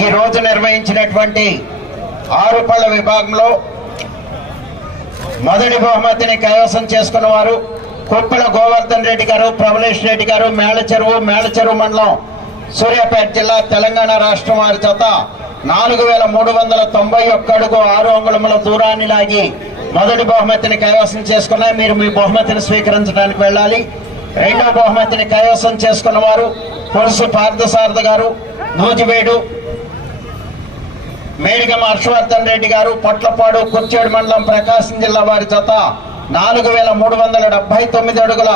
ఈ రోజు నిర్వహించినటువంటి ఆరు పళ్ళ విభాగంలో మొదటి బహుమతిని కైవసం చేసుకున్న వారు కుప్పల గోవర్ధన్ రెడ్డి గారు ప్రబలేష్ రెడ్డి గారు మేళచెరువు మేళచెరువు మండలం సూర్యాపేట జిల్లా తెలంగాణ రాష్ట్రం వారి చేత నాలుగు వేల మూడు వందల తొంభై ఒక్క అడుగు ఆరు అంగుళముల దూరాన్ని లాగి మొదటి బహుమతిని కైవసం చేసుకున్నాయి మీరు మీ బహుమతిని స్వీకరించడానికి వెళ్ళాలి. రెండో బహుమతిని కైవసం చేసుకున్న వారు పురుషు పార్థసారథ గారు నూజివేడు మేడిగం హర్షవర్ధన్ రెడ్డి గారు పొట్లపాడు కుర్చేడు మండలం ప్రకాశం జిల్లా వారి జత నాలుగు వేల మూడు వందల డెబ్బై తొమ్మిది అడుగుల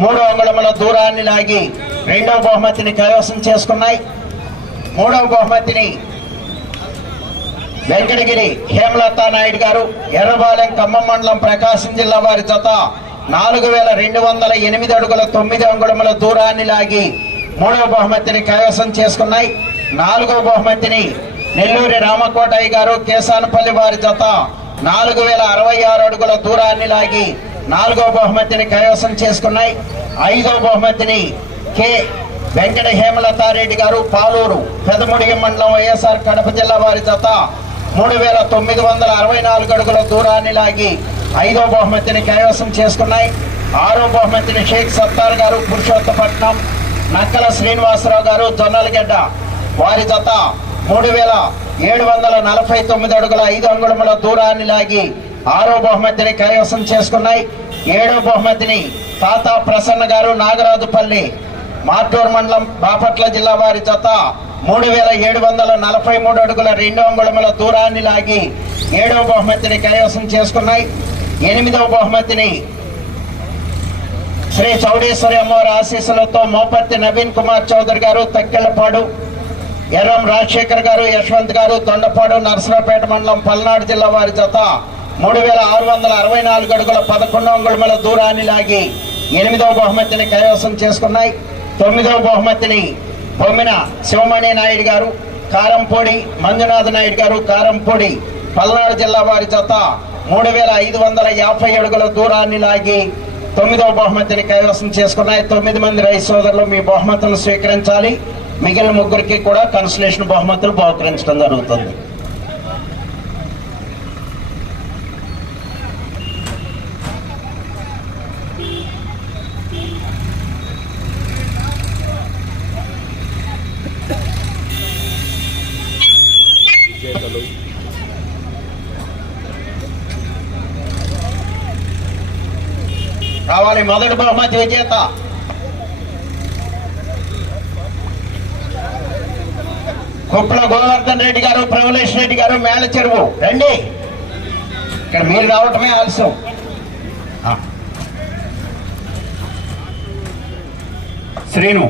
మూడు అంగుళముల దూరాన్ని లాగి రెండవ బహుమతిని కైవసం చేసుకున్నాయి. మూడవ బహుమతిని వెంకటగిరి హేమలతా నాయుడు గారు ఎర్రబాలెం ఖమ్మం మండలం ప్రకాశం జిల్లా వారి జత నాలుగు వేల రెండు వందల ఎనిమిది అడుగుల తొమ్మిది అంగుళముల దూరాన్ని లాగి మూడవ బహుమతిని కైవసం చేసుకున్నాయి. నాలుగవ బహుమతిని నెల్లూరి రామకోటయ్య గారు కేసానపల్లి వారి జత నాలుగు వేల అరవై ఆరు అడుగుల దూరాన్ని లాగి నాలుగో బహుమతిని కైవసం చేసుకున్నాయి. ఐదో బహుమతిని కె. వెంకట హేమలతారెడ్డి గారు పాలూరు పెదముడిగి మండలం వైఎస్ఆర్ కడప జిల్లా వారి జత మూడు వేల తొమ్మిది వందల అరవై నాలుగు అడుగుల దూరాన్ని లాగి ఐదో బహుమతిని కైవసం చేసుకున్నాయి. ఆరో బహుమతిని షేక్ సత్తార్ గారు పురుషోత్తపట్నం నక్కల శ్రీనివాసరావు గారు జొన్నలగడ్డ వారి జత మూడు వేల ఏడు వందల నలభై తొమ్మిది అడుగుల ఐదు అంగుళముల దూరాన్ని లాగి ఆరో బహుమతిని కైవసం చేసుకున్నాయి. ఏడో బహుమతిని తాత ప్రసన్న గారు నాగరాజుపల్లి మార్టూర్ మండలం బాపట్ల జిల్లా వారి జత మూడు వేల ఏడు వందల నలభై మూడు అడుగుల రెండు అంగుళముల దూరాన్ని లాగి ఏడవ బహుమతిని కైవసం చేసుకున్నాయి. ఎనిమిదవ బహుమతిని శ్రీ చౌడేశ్వరి అమ్మవారి ఆశీస్సులతో మోపర్తి నవీన్ కుమార్ చౌదరి గారు తక్కెళ్ళపాడు ఎర్రం రాజశేఖర్ గారు యశ్వంత్ గారు తొండపాడు నర్సరావుపేట మండలం పల్నాడు జిల్లా వారి జత మూడు వేల ఆరు వందల అరవై నాలుగు అడుగుల పదకొండు అంగుళముల దూరాన్ని లాగి ఎనిమిదవ బహుమతిని కైవసం చేసుకున్నాయి. తొమ్మిదవ బహుమతిని బొమ్మిన శివమణి నాయుడు గారు కారంపొడి మంజునాథ్ నాయుడు గారు కారంపొడి పల్నాడు జిల్లా వారి జత మూడు వేల ఐదు వందల యాభై అడుగుల దూరాన్ని లాగి తొమ్మిదవ బహుమతిని కైవసం చేసుకున్నాయి. తొమ్మిది మంది రైతు సోదరులు మీ బహుమతులను స్వీకరించాలి. మిగిలిన ముగ్గురికి కూడా కన్సలేషన్ బహుమతులు బహుకరించడం జరుగుతుంది. రావాలి మొదటి బహుమతి విజేత. కుప్పల గోవర్ధన్ రెడ్డి గారు ప్రవలేష్ రెడ్డి గారు మేళ చెరువు. రండి. ఇక్కడ మీరు రావటమే ఆలస్యం. శ్రీను.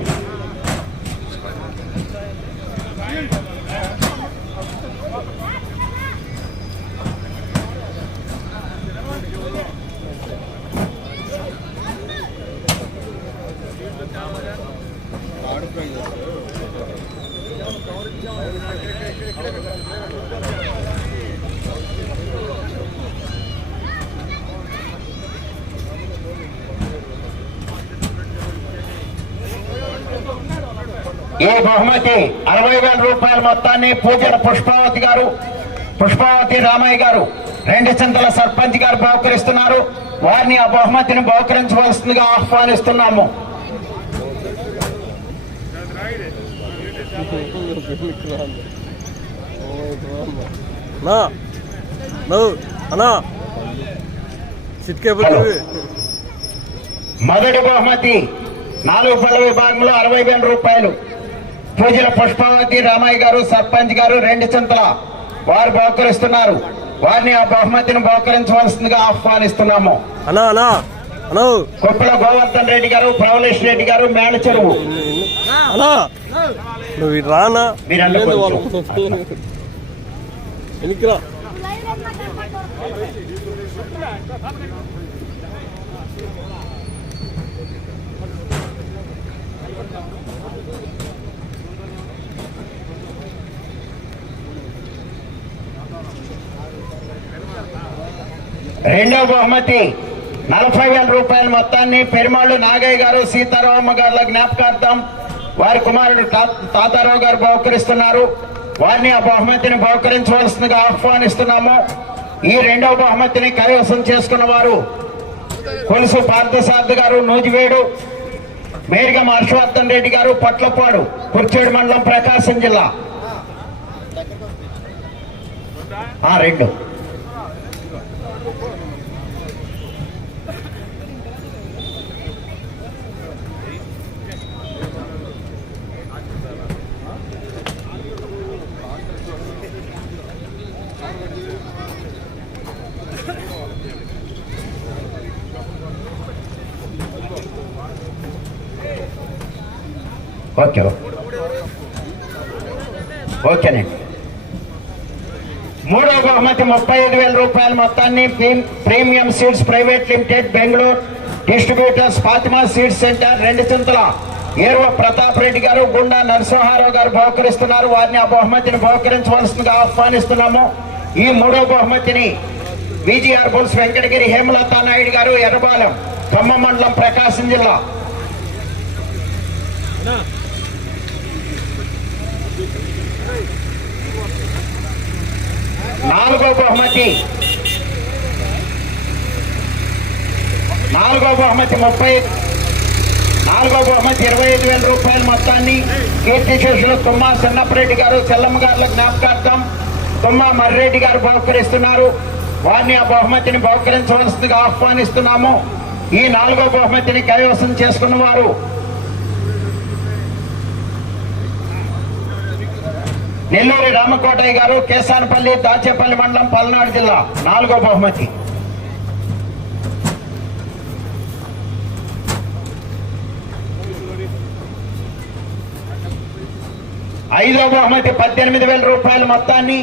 ఈ బహుమతి? అరవై వేల రూపాయల మొత్తాన్ని పూజల పుష్పావతి గారు పుష్పావతి రామయ్య గారు రెండు చింతల సర్పంచ్ గారు బహుకరిస్తున్నారు. వారిని ఆ బహుమతిని బహుకరించవలసిందిగా ఆహ్వానిస్తున్నాము. నా నువ్వు అన్నా. మొదటి బహుమతి నాలుగు పళ్ళ విభాగంలో అరవై వేల రూపాయలు. పూజల పుష్పావతి రామయ్య గారు సర్పంచ్ గారు రెండు చింతల వారు బహుకరిస్తున్నారు. వారిని ఆ బహుమతిని బహుకరించవలసిందిగా ఆహ్వానిస్తున్నాము. అన్నా అన్నా అన్నా. కుప్పల గోవర్ధన్ రెడ్డి గారు ప్రవలేష్ రెడ్డి గారు మేడ చెరువు అన్నా. నువ్వు ఇటు రానా? వెనక్కిరా రెండవ బహుమతి. నలభై వేల రూపాయల మొత్తాన్ని పెరుమాళ్ళు నాగయ్య గారు సీతారామమ్మ గారుల జ్ఞాపకార్థం వారి కుమారుడు తాతారావు గారు బహుకరిస్తున్నారు. వారిని ఆ బహుమతిని బహుకరించవలసిందిగా ఆహ్వానిస్తున్నాము. ఈ రెండవ బహుమతిని కైవసం చేసుకున్న వారు కొలుసు పార్థసార్థి గారు నూజివేడు మేరిగా హర్షవర్ధన్ రెడ్డి గారు పట్లపాడు కుర్చేడు మండలం ప్రకాశం జిల్లా. ఆ రెండు. ఓకే ఓకేనండి మూడవ బహుమతి ముప్పై ఐదు వేల రూపాయల మొత్తాన్ని premium seeds private limited Bengaluru distributors Fatima seeds centre రెండు చింతల. ఏర్వ ప్రతాప్ రెడ్డి గారు గుండా నరసింహారావు గారు బహుకరిస్తున్నారు. వారిని ఆ బహుమతిని బహుకరించవలసిందిగా ఆహ్వానిస్తున్నాము. ఈ మూడవ బహుమతిని విజిఆర్ బుల్స్ వెంకటగిరి హేమలత నాయుడు గారు ఎర్రబాలెం ఖమ్మం మండలం ప్రకాశం జిల్లా. నాలుగో బహుమతి. నాలుగో బహుమతి ముప్పై. నాలుగో బహుమతి ఇరవై ఐదు వేల రూపాయల మొత్తాన్ని కీర్తిశేషులు తుమ్మా సన్నపరెడ్డి గారు చెల్లమ్మ గారుల జ్ఞాపకార్థం తుమ్మా మర్రెడ్డి గారు బహుకరిస్తున్నారు. వారిని ఆ బహుమతిని బహుకరించవలసిందిగా ఆహ్వానిస్తున్నాము. ఈ నాలుగో బహుమతిని కైవసం చేసుకున్న వారు నెల్లూరి రామకోటయ్య గారు కేసానపల్లి దాచేపల్లి మండలం పల్నాడు జిల్లా. నాలుగో బహుమతి. ఐదో బహుమతి పద్దెనిమిది వేల రూపాయల మొత్తాన్ని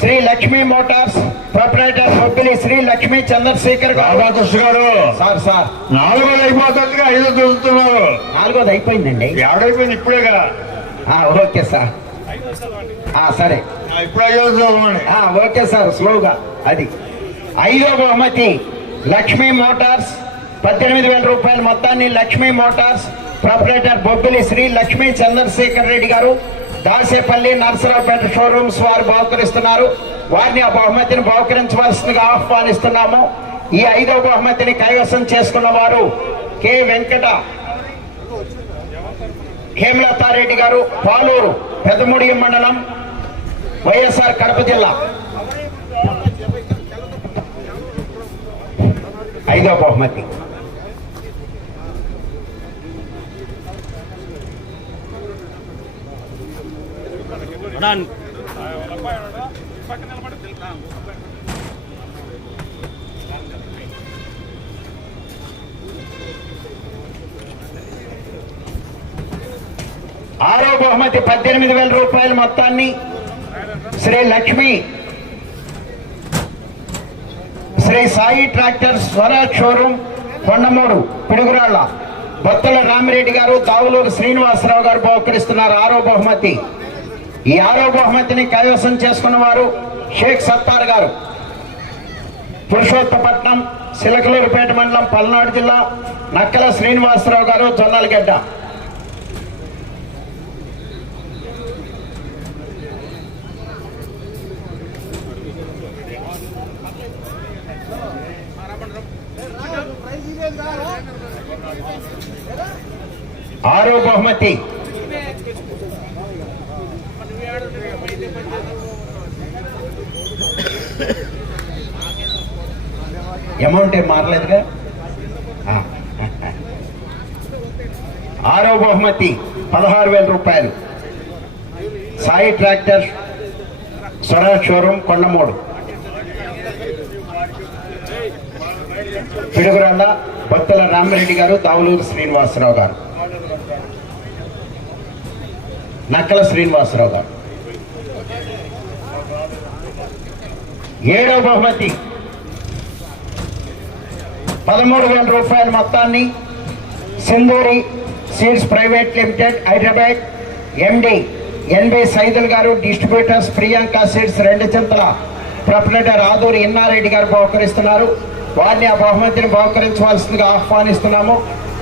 శ్రీ లక్ష్మీ మోటార్స్ ప్రొపరేటర్ సభ్యులు శ్రీ లక్ష్మీ చంద్రశేఖర్ గారు. రాధాకృష్ణ గారు. Sir sir. నాలుగోది అయిపోతుందిగా ఐదో చదువుతున్నారు నాలుగోది అయిపోయిందండి. ఏడైపోయింది ఇప్పుడేగా. Okay sir. సరే. ఓకే సార్ స్లోగా. అది. ఐదో బహుమతి లక్ష్మీ మోటార్స్. పద్దెనిమిది వేల రూపాయల మొత్తాన్ని Lakshmi Motors. Proprietor Bobbili Shri Lakshmi Chandrasekhar Reddy garu Dasepalli Narasaraopet showrooms వారు బహుకరిస్తున్నారు. వారిని ఆ బహుమతిని బహుకరించవలసిందిగా ఆహ్వానిస్తున్నాము. ఈ ఐదో బహుమతిని కైవసం చేసుకున్న వారు కె వెంకట హేమలతారెడ్డి గారు పాలూరు పెద్దముడి మండలం వైఎస్ఆర్ కడప జిల్లా. ఐదో బహుమతి. ఆరో బహుమతి పద్దెనిమిది వేల రూపాయల మొత్తాన్ని శ్రీ లక్ష్మి శ్రీ సాయి ట్రాక్టర్ స్వరాజ్ షోరూమ్ కొండమూడు పిడుగురాళ్ళ బొత్తల రామిరెడ్డి గారు తావులూరు శ్రీనివాసరావు గారు బహుకరిస్తున్నారు ఆరో బహుమతి. ఈ ఆరో బహుమతిని కైవసం చేసుకున్న వారు షేక్ సత్తార్ గారు. పురుషోత్తపట్నం సిలకలూరుపేట మండలం పల్నాడు జిల్లా నక్కల శ్రీనివాసరావు గారు జొన్నలగడ్డ. ఆరో బహుమతి. అమౌంట్ ఏం మారలేదుగా? ఆరో బహుమతి పదహారు వేల రూపాయలు. Sai tractor Swaraj showroom Kondamudu. Piduguralla Bhaktula Ramareddy గారు దావులూరు శ్రీనివాసరావు గారు. నక్కల శ్రీనివాసరావు గారు. ఏడవ బహుమతి. పదమూడు వేల రూపాయల మొత్తాన్ని Sindhuri seeds private limited Hyderabad MD NB Saidul garu distributors Priyanka seeds రెండు చింతల ప్రొపరేటర్ ఆదూరి ఇన్నారెడ్డి గారు బహుకరిస్తున్నారు. వారిని ఆ బహుమతిని బహుకరించవలసిందిగా ఆహ్వానిస్తున్నాము.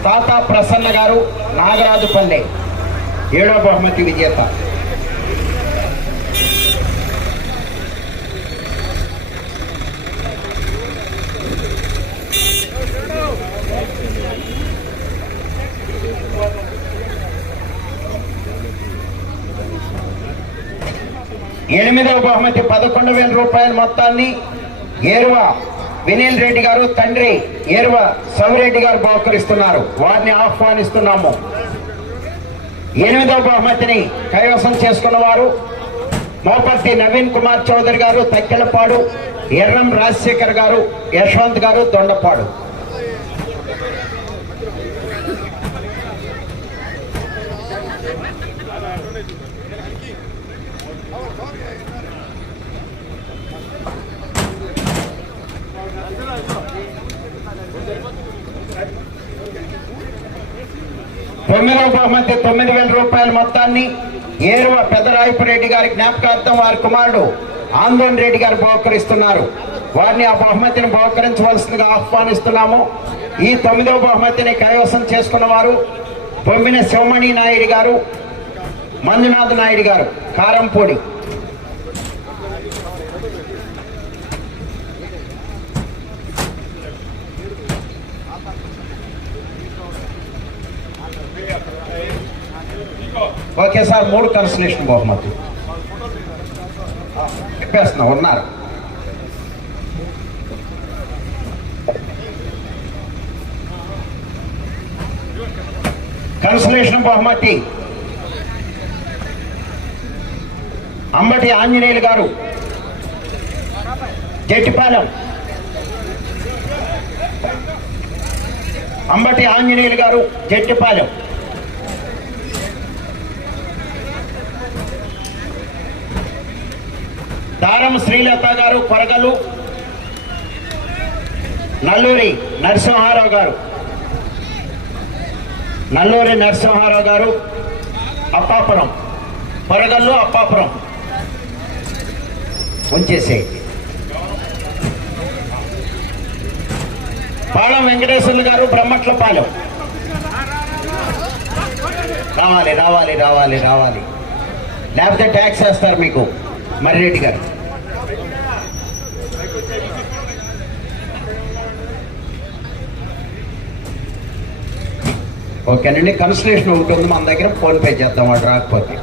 తాతా ప్రసన్న గారు నాగరాజుపల్లి. ఏడో బహుమతి విజేత. ఎనిమిదవ బహుమతి పదకొండు వేల రూపాయల మొత్తాన్ని ఏరువ వినీల్ రెడ్డి గారు తండ్రి ఏరువ సవిరెడ్డి గారు బహుకరిస్తున్నారు. వారిని ఆహ్వానిస్తున్నాము. ఎనిమిదవ బహుమతిని కైవసం చేసుకున్న వారు మోపర్తి నవీన్ కుమార్ చౌదరి గారు తక్కెలపాడు ఎర్రం రాజశేఖర్ గారు యశ్వంత్ గారు దొండపాడు. తొమ్మిదవ బహుమతి తొమ్మిది వేల రూపాయల మొత్తాన్ని ఏరువ పెద్దరాయపురెడ్డి గారి జ్ఞాపకార్థం వారి కుమారుడు ఆందోళన్ రెడ్డి గారు బహుకరిస్తున్నారు. వారిని ఆ బహుమతిని బహుకరించవలసిందిగా ఆహ్వానిస్తున్నాము. ఈ తొమ్మిదవ బహుమతిని కైవసం చేసుకున్న వారు బొమ్మిన శివమణి నాయుడు గారు మంజునాథ్ నాయుడు గారు కారంపూడి. ఓకే సార్ మూడు కన్సలేషన్ బహుమతి చెప్పేస్తున్నా ఉన్నారు. కన్సలేషన్ బహుమతి. అంబటి ఆంజనేయులు గారు. జట్టిపాలెం. అంబటి ఆంజనేయులు గారు జట్టిపాలెం. దారం శ్రీలత గారు కొరగలు నల్లూరి నరసింహారావు గారు. నల్లూరి నరసింహారావు గారు అప్పాపురం. కొరగల్లు అప్పాపురం. ఉంచేసే పాళం వెంకటేశ్వర్లు గారు బ్రహ్మట్లపాలెం. రావాలి రావాలి రావాలి రావాలి. లేకపోతే ట్యాక్స్ వేస్తారు మీకు. మర్రెడ్డి గారు. ఓకేనండి కన్సలేషన్ ఉంటుంది మన దగ్గర ఫోన్పే చేద్దాం వాడు రాకపోతే.